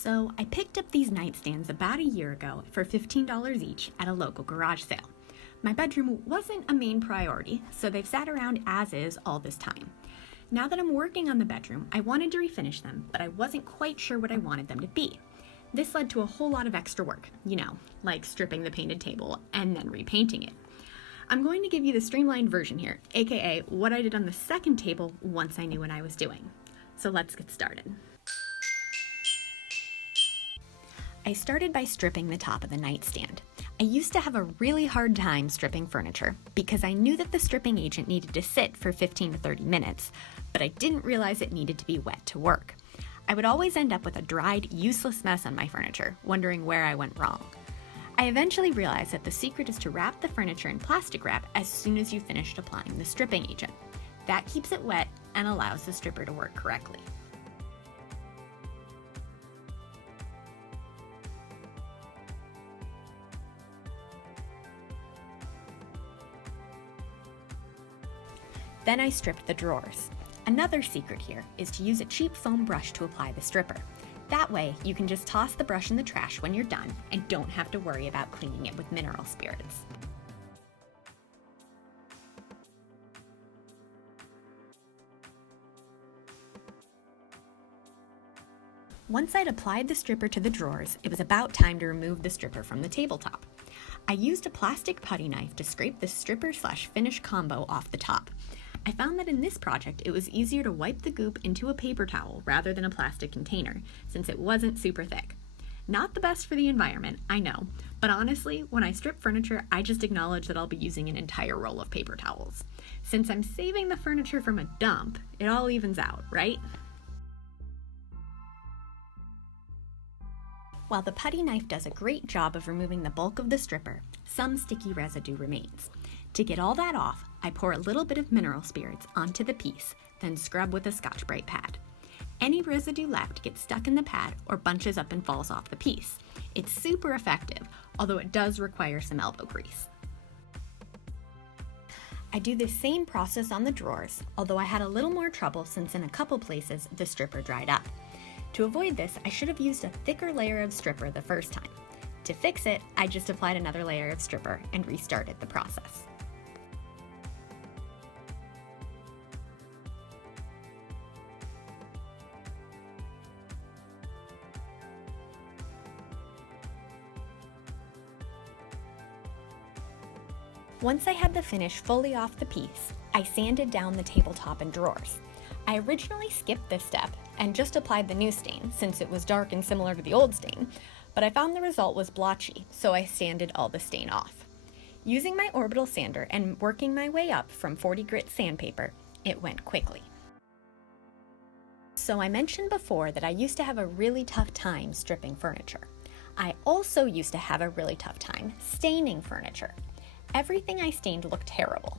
So I picked up these nightstands about a year ago for $15 each at a local garage sale. My bedroom wasn't a main priority, so they've sat around as is all this time. Now that I'm working on the bedroom, I wanted to refinish them, but I wasn't quite sure what I wanted them to be. This led to a whole lot of extra work, like stripping the painted table and then repainting it. I'm going to give you the streamlined version here, aka what I did on the second table once I knew what I was doing. So let's get started. I started by stripping the top of the nightstand. I used to have a really hard time stripping furniture because I knew that the stripping agent needed to sit for 15 to 30 minutes, but I didn't realize it needed to be wet to work. I would always end up with a dried, useless mess on my furniture, wondering where I went wrong. I eventually realized that the secret is to wrap the furniture in plastic wrap as soon as you've finished applying the stripping agent. That keeps it wet and allows the stripper to work correctly. Then I stripped the drawers. Another secret here is to use a cheap foam brush to apply the stripper. That way, you can just toss the brush in the trash when you're done and don't have to worry about cleaning it with mineral spirits. Once I'd applied the stripper to the drawers, it was about time to remove the stripper from the tabletop. I used a plastic putty knife to scrape the stripper/finish combo off the top. I found that in this project, it was easier to wipe the goop into a paper towel rather than a plastic container, since it wasn't super thick. Not the best for the environment, I know, but honestly, when I strip furniture, I just acknowledge that I'll be using an entire roll of paper towels. Since I'm saving the furniture from a dump, it all evens out, right? While the putty knife does a great job of removing the bulk of the stripper, some sticky residue remains. To get all that off, I pour a little bit of mineral spirits onto the piece, then scrub with a Scotch-Brite pad. Any residue left gets stuck in the pad or bunches up and falls off the piece. It's super effective, although it does require some elbow grease. I do the same process on the drawers, although I had a little more trouble since in a couple places the stripper dried up. To avoid this, I should have used a thicker layer of stripper the first time. To fix it, I just applied another layer of stripper and restarted the process. Once I had the finish fully off the piece, I sanded down the tabletop and drawers. I originally skipped this step and just applied the new stain since it was dark and similar to the old stain, but I found the result was blotchy, so I sanded all the stain off. Using my orbital sander and working my way up from 40 grit sandpaper, it went quickly. So I mentioned before that I used to have a really tough time stripping furniture. I also used to have a really tough time staining furniture. Everything I stained looked terrible.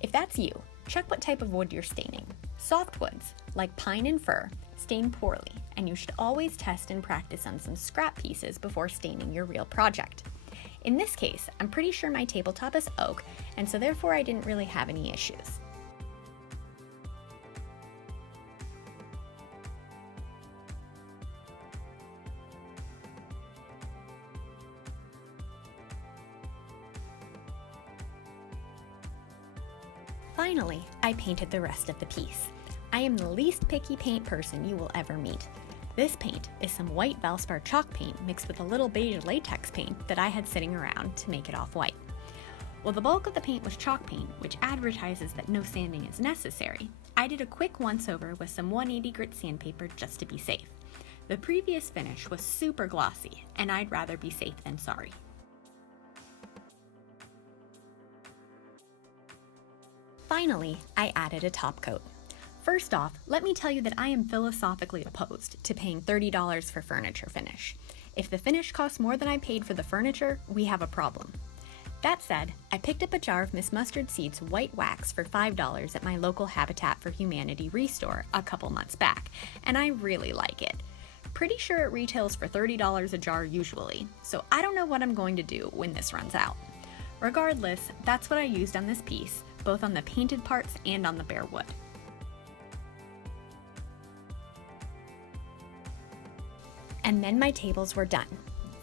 If that's you, check what type of wood you're staining. Softwoods, like pine and fir, stain poorly, and you should always test and practice on some scrap pieces before staining your real project. In this case, I'm pretty sure my tabletop is oak, and so therefore I didn't really have any issues. Finally, I painted the rest of the piece. I am the least picky paint person you will ever meet. This paint is some white Valspar chalk paint mixed with a little beige latex paint that I had sitting around to make it off-white. While the bulk of the paint was chalk paint, which advertises that no sanding is necessary, I did a quick once-over with some 180 grit sandpaper just to be safe. The previous finish was super glossy, and I'd rather be safe than sorry. Finally, I added a top coat. First off, let me tell you that I am philosophically opposed to paying $30 for furniture finish. If the finish costs more than I paid for the furniture, we have a problem. That said, I picked up a jar of Miss Mustard Seeds white wax for $5 at my local Habitat for Humanity restore a couple months back, and I really like it. Pretty sure it retails for $30 a jar usually, so I don't know what I'm going to do when this runs out. Regardless, that's what I used on this piece, both on the painted parts and on the bare wood. And then my tables were done.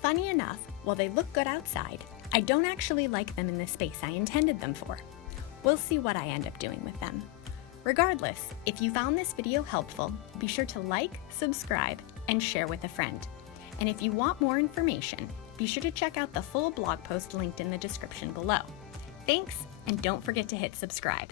Funny enough, while they look good outside, I don't actually like them in the space I intended them for. We'll see what I end up doing with them. Regardless, if you found this video helpful, be sure to like, subscribe, and share with a friend. And if you want more information, be sure to check out the full blog post linked in the description below. Thanks, and don't forget to hit subscribe.